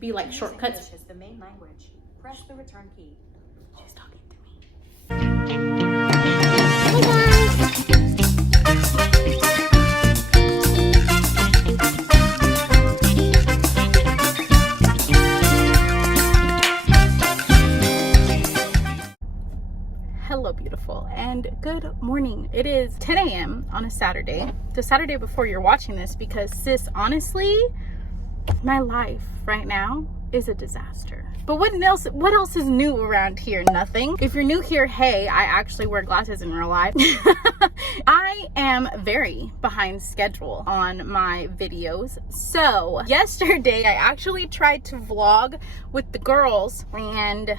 be like shortcuts. English is the main language. Press the return key. She's talking to me. Hey guys! Hello beautiful and good morning. It is 10 a.m. on a Saturday, the Saturday before you're watching this, because sis, honestly, my life right now is a disaster. But what else is new around here? Nothing. If you're new here, hey, I actually wear glasses in real life. I am very behind schedule on my videos. So yesterday I actually tried to vlog with the girls, and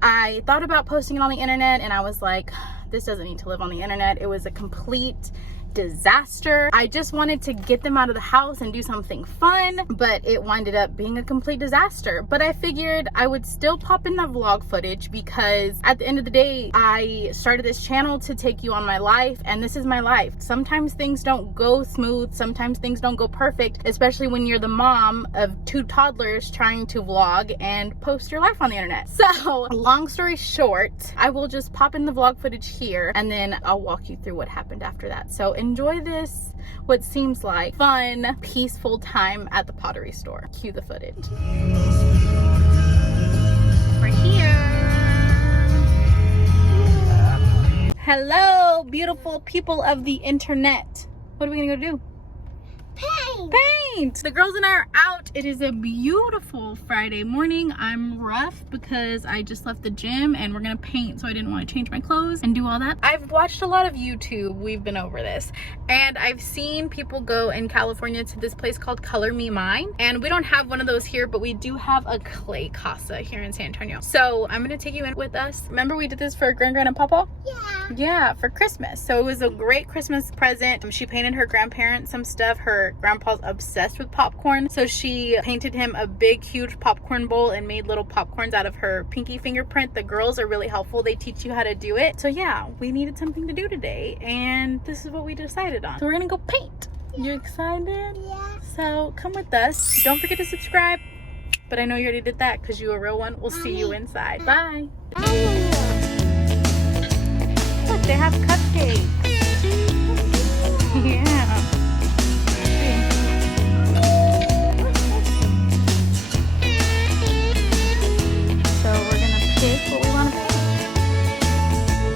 I thought about posting it on the internet, and I was like, this doesn't need to live on the internet. It was a complete disaster. I just wanted to get them out of the house and do something fun, but it winded up being a complete disaster. But I figured I would still pop in the vlog footage, because at the end of the day, I started this channel to take you on my life, and this is my life. Sometimes things don't go smooth, sometimes things don't go perfect, especially when you're the mom of 2 toddlers trying to vlog and post your life on the internet. So long story short, I will just pop in the vlog footage here, and then I'll walk you through what happened after that. So enjoy this, what seems like fun, peaceful time at the Pottery store. Cue the footage. We're here. Hello, beautiful people of the internet. What are we gonna go do? Paint! Paint! The girls and I are out. It is a beautiful Friday morning. I'm rough because I just left the gym and we're gonna paint, so I didn't want to change my clothes and do all that. I've watched a lot of YouTube. We've been over this, and I've seen people go in California to this place called Color Me Mine, and we don't have one of those here, but we do have a clay casa here in San Antonio. So I'm gonna take you in with us. Remember we did this for Grand and Papa? Yeah, for Christmas. So it was a great Christmas present. She painted her grandparents some stuff. Her grandpa's obsessed with popcorn, so she painted him a big huge popcorn bowl and made little popcorns out of her pinky fingerprint. The girls are really helpful. They teach you how to do it. So yeah, we needed something to do today, and this is what we decided on. So we're gonna go paint. You excited? Yeah. So come with us. Don't forget to subscribe, but I know you already did that because you're a real one. We'll see you inside. Bye. Look, they have cupcakes. Yeah. So we're gonna pick what we want to pick.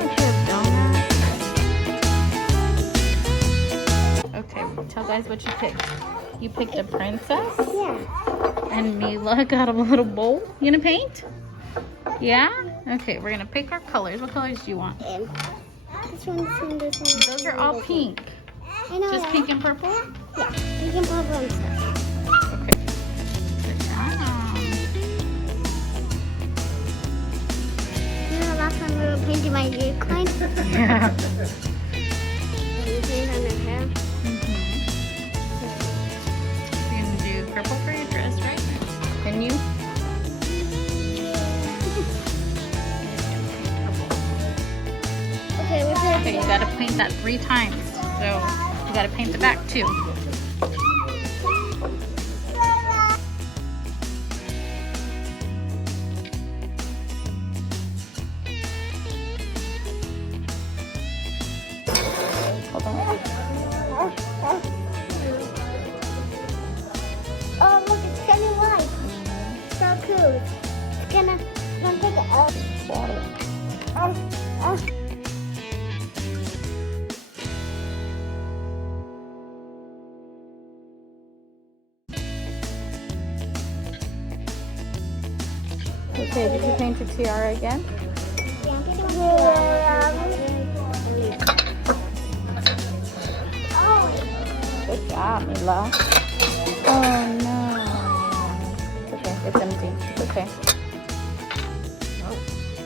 Like a donut. Okay, tell guys what you picked. You picked a princess? Yeah. And Mila got a little bowl. You gonna paint? Yeah? Okay, we're gonna pick our colors. What colors do you want? This one, this one. Those are all pink. I know. Just pink and purple? Yeah, pink and purple and stuff. Okay. Good job. You know, last time we were painting my unicorn. Yeah. You paint on her hair. You're gonna do purple for your dress, right? Can you? Okay, what's it? Okay, you gotta paint that 3 times. So you gotta paint the back too. Hold on. Oh, look, it's gonna white. So cool. It's gonna take it up. Okay, did you paint your tiara again? Good job, Mila. Oh no. It's okay, it's empty. It's okay.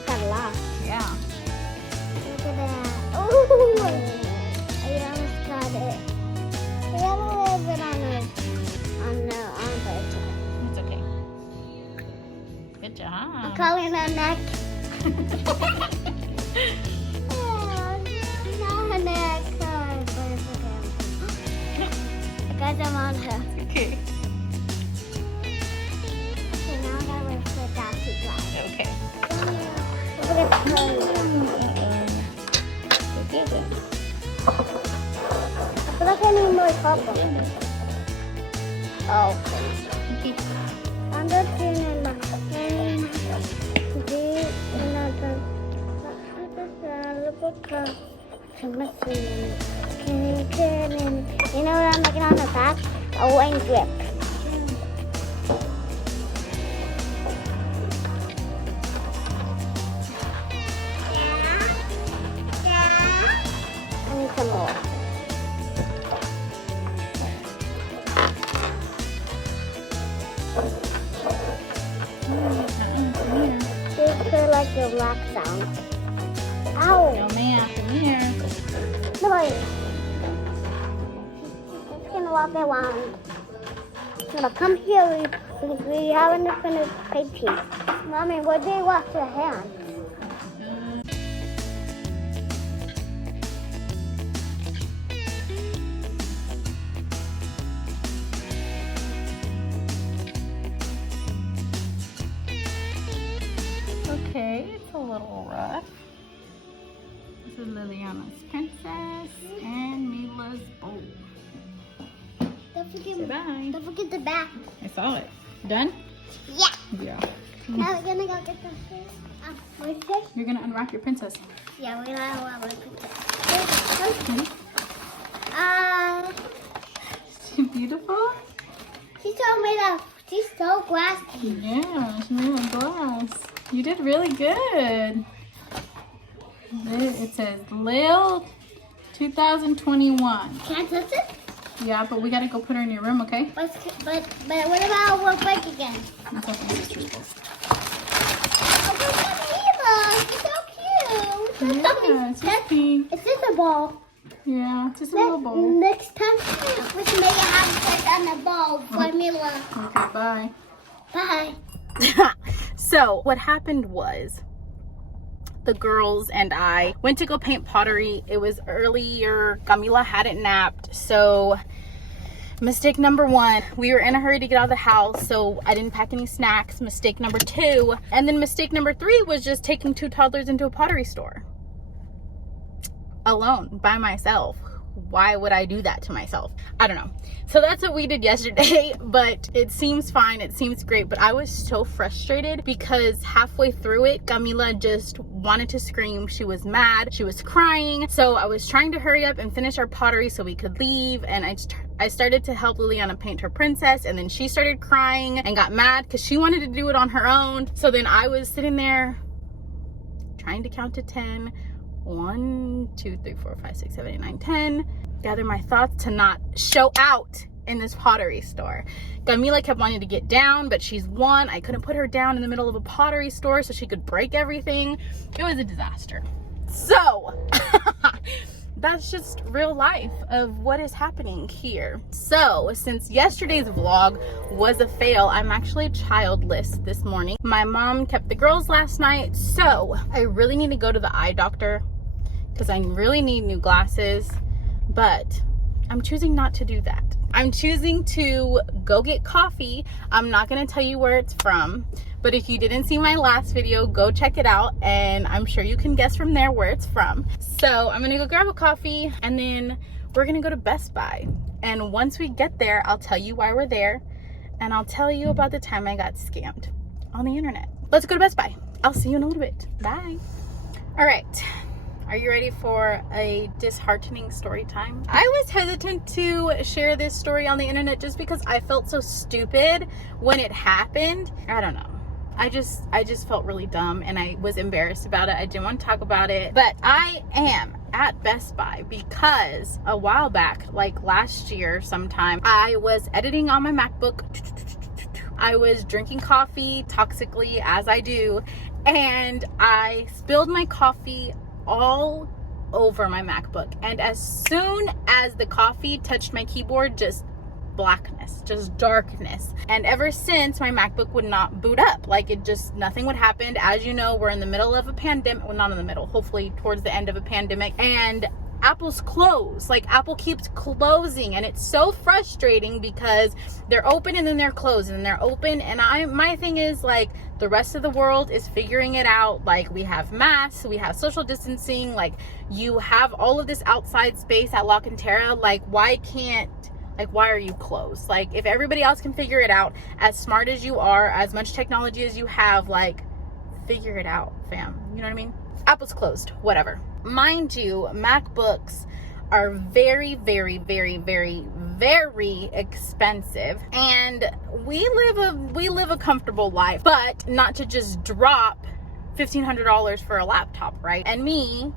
Got lost. Yeah. Look at that. Oh, I almost got it. I got a little bit on the It's okay. Good job. I'm calling her neck. Oh, not her neck. Sorry, but it's okay. I got them on her. Okay. feel like I need more purple. Oh. I'm just doing you know what I'm making on the back? A wine drip. I need some more. This is like a rock sound. Ow! No, ma'am, come here. No, wait. I'm just gonna walk around. I'm gonna come here. We haven't finished painting. Mommy, where do you wash your hands? Okay, it's a little rough. This is Liliana's princess and Mila's bowl. Don't forget, Say bye. don't forget the back. I saw it. Done? Yeah. Yeah. Now we're gonna go get the princess. You're gonna unwrap your princess. Yeah, we're gonna have a princess. Beautiful? She's so made of. She's so glassy. Yeah, she made of glass. You did really good. It says Lil 2021. Can I touch it? Yeah, but we gotta go put her in your room, okay? But what about we'll break again? That's what my sister's supposed to. Oh, look at Eva. She's so cute. Yeah, it's just pink. It's just a ball. Yeah, just a little bowl. Next time, we can make a house on the ball for Mila. Okay, bye. Bye. So what happened was the girls and I went to go paint pottery. It was earlier. Camila hadn't napped. So mistake number one, we were in a hurry to get out of the house, so I didn't pack any snacks. Mistake number two. And then mistake number three was just taking two toddlers into a pottery store. Alone, by myself. Why would I do that to myself? I don't know. So that's what we did yesterday, but it seems fine. It seems great, but I was so frustrated because halfway through it, Camila just wanted to scream. She was mad. She was crying. So I was trying to hurry up and finish our pottery so we could leave, and I started to help Liliana paint her princess, and then she started crying and got mad because she wanted to do it on her own. So then I was sitting there trying to count to 10. 1, 2, 3, 4, 5, 6, 7, 8, 9, 10. Gather my thoughts to not show out in this pottery store. Camila kept wanting to get down, but she's one. I couldn't put her down in the middle of a pottery store so she could break everything. It was a disaster. So that's just real life of what is happening here. So since yesterday's vlog was a fail, I'm actually childless this morning. My mom kept the girls last night, so I really need to go to the eye doctor because I really need new glasses, but I'm choosing not to do that. I'm choosing to go get coffee. I'm not going to tell you where it's from, but if you didn't see my last video, go check it out, and I'm sure you can guess from there where it's from. So I'm going to go grab a coffee, and then we're going to go to Best Buy. And once we get there, I'll tell you why we're there, and I'll tell you about the time I got scammed on the internet. Let's go to Best Buy. I'll see you in a little bit. Bye. All right. Are you ready for a disheartening story time? I was hesitant to share this story on the internet just because I felt so stupid when it happened. I don't know. I just felt really dumb, and I was embarrassed about it. I didn't want to talk about it, but I am at Best Buy because a while back, like last year sometime, I was editing on my MacBook. I was drinking coffee toxically, as I do, and I spilled my coffee all over my MacBook, and as soon as the coffee touched my keyboard, just blackness, just darkness. And ever since, my MacBook would not boot up. Like, it just, nothing would happen. As you know, we're in the middle of a pandemic. Well, not in the middle, hopefully towards the end of a pandemic, and Apple's closed. Like, Apple keeps closing, and it's so frustrating because they're open and then they're closed and they're open. And my thing is, like, the rest of the world is figuring it out. Like, we have masks, we have social distancing, like, you have all of this outside space at La Cantera. Like, why are you closed? Like, if everybody else can figure it out, as smart as you are, as much technology as you have, like, figure it out, fam. You know what I mean? Apple's closed, whatever. Mind you, MacBooks are very, very, very, very, very expensive, and we live a comfortable life, but not to just drop $1,500 for a laptop, right? And me,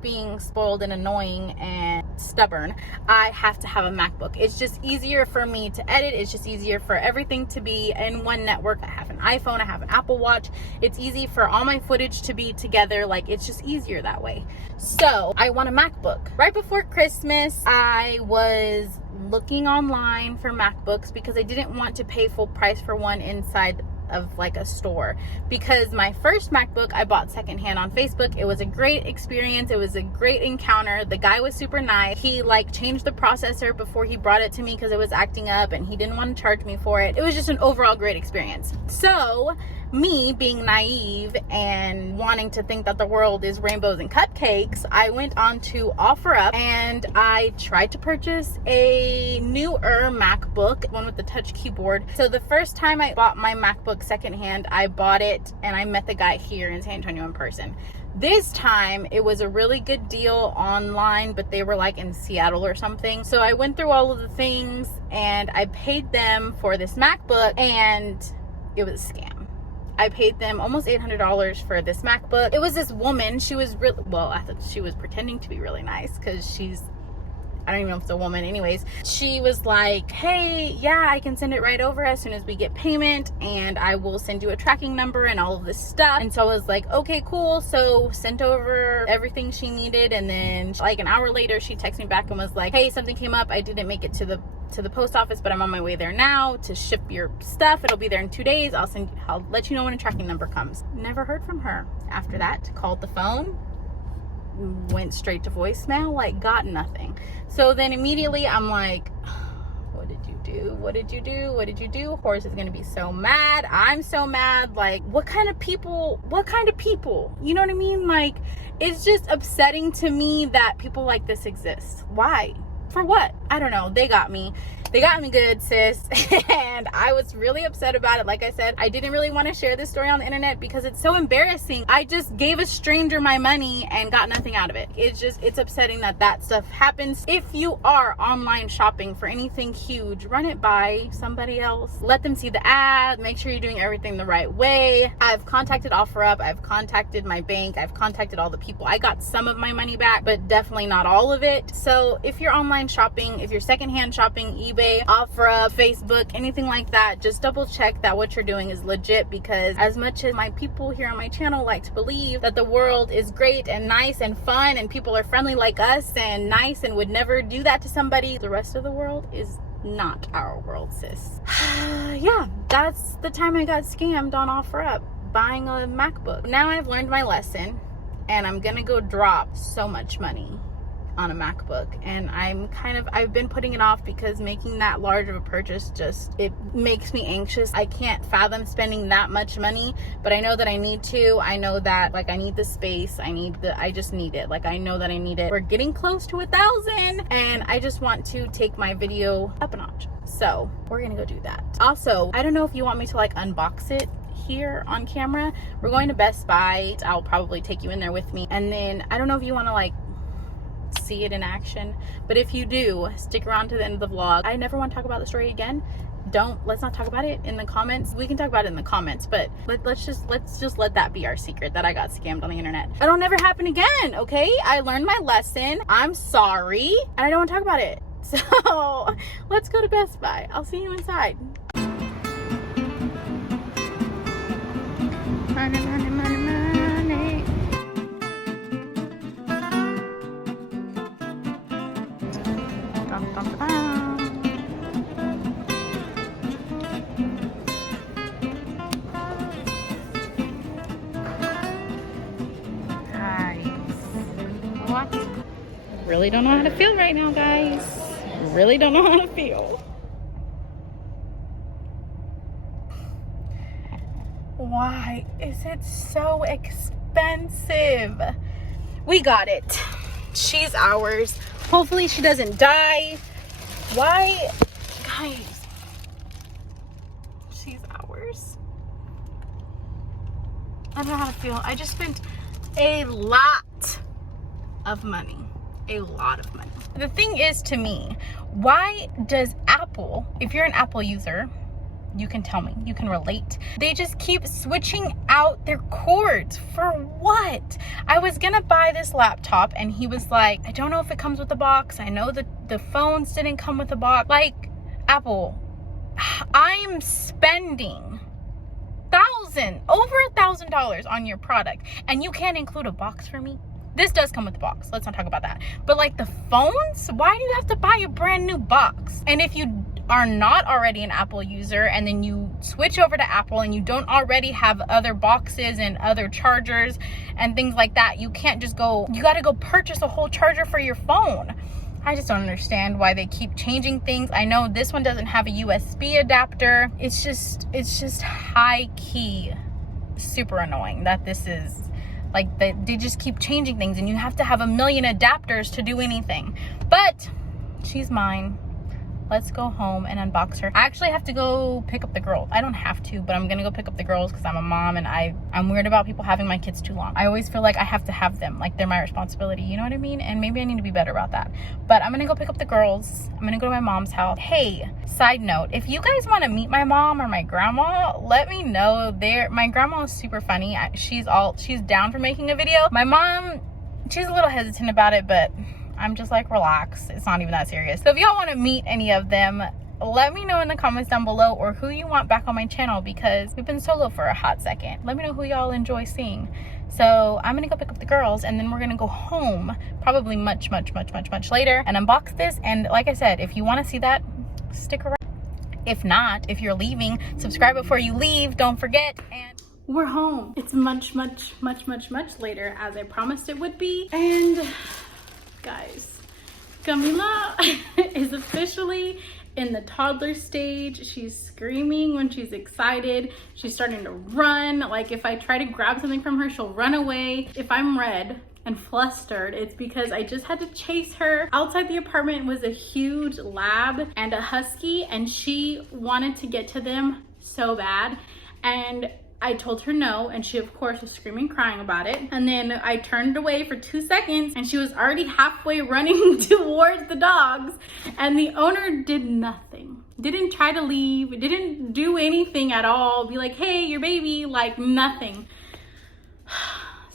being spoiled and annoying and stubborn, I have to have a MacBook. It's just easier for me to edit. It's just easier for everything to be in one network. I have an iPhone, I have an Apple Watch. It's easy for all my footage to be together. Like, it's just easier that way. So I want a MacBook. Right before Christmas, I was looking online for MacBooks because I didn't want to pay full price for one inside of like a store, because my first MacBook I bought secondhand on Facebook. It was a great experience. It was a great encounter. The guy was super nice. He like changed the processor before he brought it to me because it was acting up, and he didn't want to charge me for it. It was just an overall great experience. So me being naive and wanting to think that the world is rainbows and cupcakes, I went on to OfferUp and I tried to purchase a newer MacBook, one with the touch keyboard. So the first time I bought my MacBook secondhand, I bought it and I met the guy here in San Antonio in person. This time it was a really good deal online, but they were like in Seattle or something. So I went through all of the things and I paid them for this MacBook, and it was a scam. I paid them almost $800 for this MacBook. It was this woman. She was really, well, I thought she was pretending to be really nice because I don't even know if it's a woman. Anyways, she was like, hey, yeah, I can send it right over as soon as we get payment, and I will send you a tracking number and all of this stuff. And so I was like, okay, cool. So sent over everything she needed, and then like an hour later, she texted me back and was like, hey, something came up. I didn't make it to the post office, but I'm on my way there now to ship your stuff. It'll be there in 2 days. I'll let you know when a tracking number comes. Never heard from her after that. Called the phone, went straight to voicemail, like got nothing. So then immediately I'm like, what did you do? What did you do? What did you do? Horace is gonna be so mad. I'm so mad. Like, what kind of people? You know what I mean? Like, it's just upsetting to me that people like this exist. Why? For what? I don't know. They got me good, sis. And I was really upset about it. Like I said, I didn't really want to share this story on the internet because it's so embarrassing. I just gave a stranger my money and got nothing out of it. It's upsetting that stuff happens. If you are online shopping for anything huge, run it by somebody else. Let them see the ad. Make sure you're doing everything the right way. I've contacted OfferUp. I've contacted my bank. I've contacted all the people. I got some of my money back, but definitely not all of it. So if you're online shopping, if you're secondhand shopping, eBay, OfferUp, Facebook, anything like that, just double check that what you're doing is legit, because as much as my people here on my channel like to believe that the world is great and nice and fun and people are friendly like us and nice and would never do that to somebody, the rest of the world is not our world, sis. Yeah, that's the time I got scammed on OfferUp buying a MacBook. Now I've learned my lesson, and I'm gonna go drop so much money on a MacBook, and I've been putting it off because making that large of a purchase it makes me anxious. I can't fathom spending that much money, but I know that I need to. I know that like I need the space. I just need it. Like, I know that I need it. We're getting close to 1,000 and I just want to take my video up a notch. So we're gonna go do that. Also, I don't know if you want me to like unbox it here on camera. We're going to Best Buy. I'll probably take you in there with me, and then I don't know if you want to like see it in action, but if you do, stick around to the end of the vlog. I never want to talk about the story again. Let's not talk about it in the comments. We can talk about it in the comments, but let's just let that be our secret, that I got scammed on the internet. It'll never happen again, okay? I learned my lesson. I'm sorry, and I don't want to talk about it. So let's go to Best Buy. I'll see you inside. Money, money, money, money. Dum, dum, dum. Nice. What? Really don't know how to feel right now, guys. Really don't know how to feel. Why is it so expensive? We got it. She's ours. Hopefully she doesn't die. Why, guys? She's ours. I don't know how to feel. I just spent a lot of money. A lot of money. The thing is, to me, why does Apple, if you're an Apple user, you can tell me, you can relate, they just keep switching out their cords for what? I was gonna buy this laptop and he was like, I don't know if it comes with a box. I know that the phones didn't come with a box. Like, Apple, I'm spending over $1,000 on your product and you can't include a box for me? This does come with a box. Let's not talk about that. But like the phones, why do you have to buy a brand new box? And if you are not already an Apple user and then you switch over to Apple and you don't already have other boxes and other chargers and things like that, you can't just go, you got to go purchase a whole charger for your phone. I just don't understand why they keep changing things. I know this one doesn't have a USB adapter. It's just high key super annoying that this is like, they just keep changing things and you have to have a million adapters to do anything. But she's mine. Let's go home and unbox her. I actually have to go pick up the girls. I don't have to, but I'm gonna go pick up the girls because I'm a mom and I'm weird about people having my kids too long. I always feel like I have to have them, like they're my responsibility, you know what I mean? And maybe I need to be better about that. But I'm gonna go pick up the girls. I'm gonna go to my mom's house. Hey, side note, if you guys wanna meet my mom or my grandma, let me know. My grandma is super funny. She's down for making a video. My mom, she's a little hesitant about it, but I'm just like, relax. It's not even that serious. So if y'all want to meet any of them, let me know in the comments down below, or who you want back on my channel, because we've been solo for a hot second. Let me know who y'all enjoy seeing. So I'm gonna go pick up the girls and then we're gonna go home probably much later and unbox this. And like I said, if you want to see that, stick around. If not, if you're leaving, subscribe before you leave, don't forget. And we're home. It's much later, as I promised it would be. And guys, Camila is officially in the toddler stage. She's screaming when she's excited. She's starting to run. Like, if I try to grab something from her, she'll run away. If I'm red and flustered, it's because I just had to chase her. Outside the apartment was a huge lab and a husky, and she wanted to get to them so bad. And I told her no, and she of course was screaming, crying about it. And then I turned away for 2 seconds and she was already halfway running towards the dogs, and the owner did nothing. Didn't try to leave, didn't do anything at all. Be like, hey, your baby, like nothing.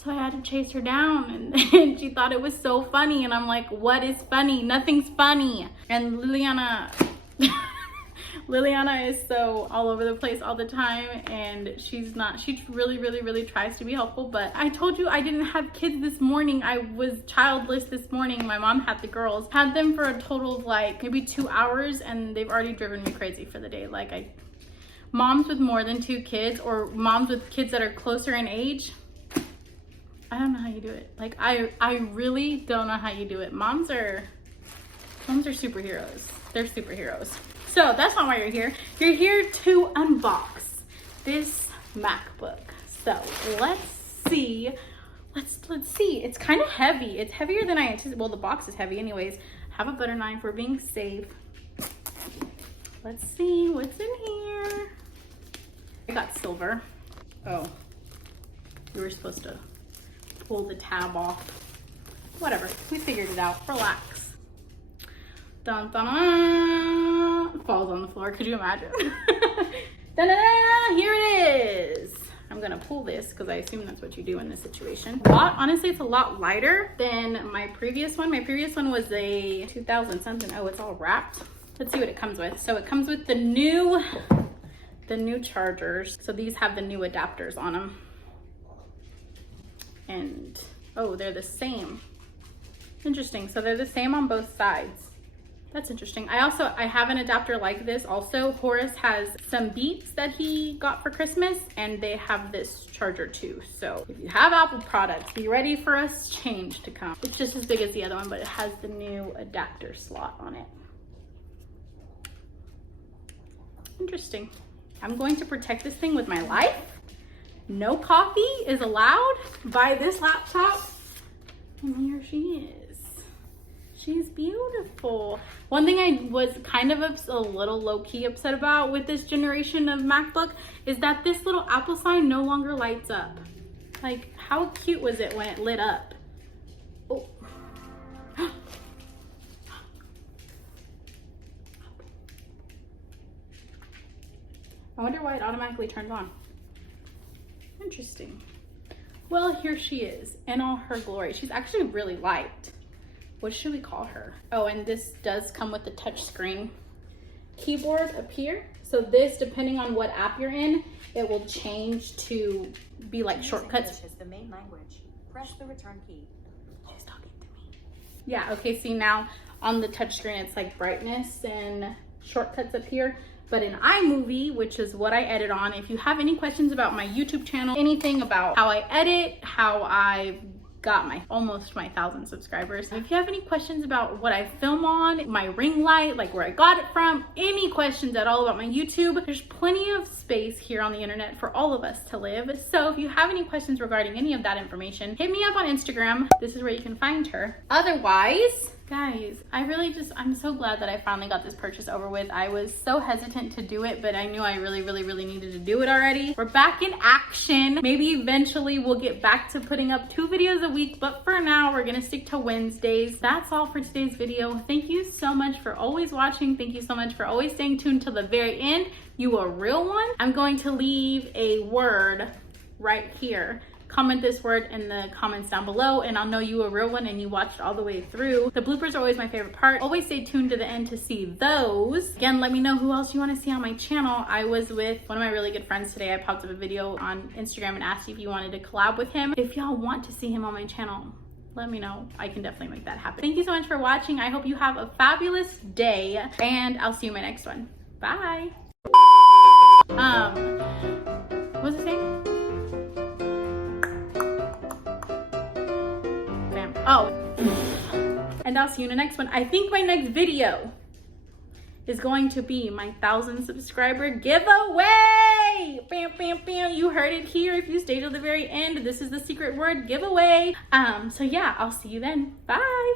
So I had to chase her down, and she thought it was so funny. And I'm like, what is funny? Nothing's funny. And Liliana is so all over the place all the time, and she's not. She really tries to be helpful, but I told you I didn't have kids this morning. I was childless this morning. My mom had the girls, had them for a total of like maybe 2 hours, and they've already driven me crazy for the day. Like, moms with more than 2 kids, or moms with kids that are closer in age, I don't know how you do it. Like, I really don't know how you do it. Moms are superheroes. They're superheroes. So that's not why you're here. You're here to unbox this MacBook. So let's see. Let's see. It's kind of heavy. It's heavier than I anticipated. Well, the box is heavy anyways. Have a butter knife. We're being safe. Let's see what's in here. I got silver. Oh, you were supposed to pull the tab off. Whatever. We figured it out. Relax. Dun dun dun. Falls on the floor. Could you imagine? Dun, dun, dun, here it is. I'm gonna pull this because I assume that's what you do in this situation. Honestly, it's a lot lighter than my previous one. My previous one was a 2000 something. Oh, it's all wrapped. Let's see what it comes with. So it comes with the new chargers. So these have the new adapters on them. And oh, they're the same. Interesting. So they're the same on both sides. That's interesting. I have an adapter like this also. Horace has some Beats that he got for Christmas, and they have this charger too. So if you have Apple products, be ready for a change to come. It's just as big as the other one, but it has the new adapter slot on it. Interesting. I'm going to protect this thing with my life. No coffee is allowed by this laptop. And here she is. She's beautiful. One thing I was kind of a little low-key upset about with this generation of MacBook is that this little Apple sign no longer lights up. Like, how cute was it when it lit up? Oh. I wonder why it automatically turns on. Interesting. Well, here she is in all her glory. She's actually really light. What should we call her? Oh, and this does come with the touch screen keyboard up here. So this, depending on what app you're in, it will change to be like shortcuts. English is the main language. Press the return key. She's talking to me. Yeah, okay, see now on the touch screen, it's like brightness and shortcuts up here. But in iMovie, which is what I edit on, if you have any questions about my YouTube channel, anything about how I edit, how I got almost my 1,000 subscribers. If you have any questions about what I film on, my ring light, like where I got it from, any questions at all about my YouTube, there's plenty of space here on the internet for all of us to live. So if you have any questions regarding any of that information, hit me up on Instagram. This is where you can find her. Otherwise, guys, I'm so glad that I finally got this purchase over with. I was so hesitant to do it, but I knew I really needed to do it already. We're back in action. Maybe eventually we'll get back to putting up 2 videos a week, but for now, we're gonna stick to Wednesdays. That's all for today's video. Thank you so much for always watching. Thank you so much for always staying tuned till the very end. You a real one. I'm going to leave a word right here. Comment this word in the comments down below and I'll know you a real one and you watched all the way through. The bloopers are always my favorite part. Always stay tuned to the end to see those. Again, let me know who else you want to see on my channel. I was with one of my really good friends today. I popped up a video on Instagram and asked if you wanted to collab with him. If y'all want to see him on my channel, let me know. I can definitely make that happen. Thank you so much for watching. I hope you have a fabulous day and I'll see you in my next one. Bye. What's his name? Oh, and I'll see you in the next one. I think my next video is going to be my 1,000 subscriber giveaway. Bam, bam, bam. You heard it here. If you stay till the very end, this is the secret word giveaway. So yeah, I'll see you then. Bye.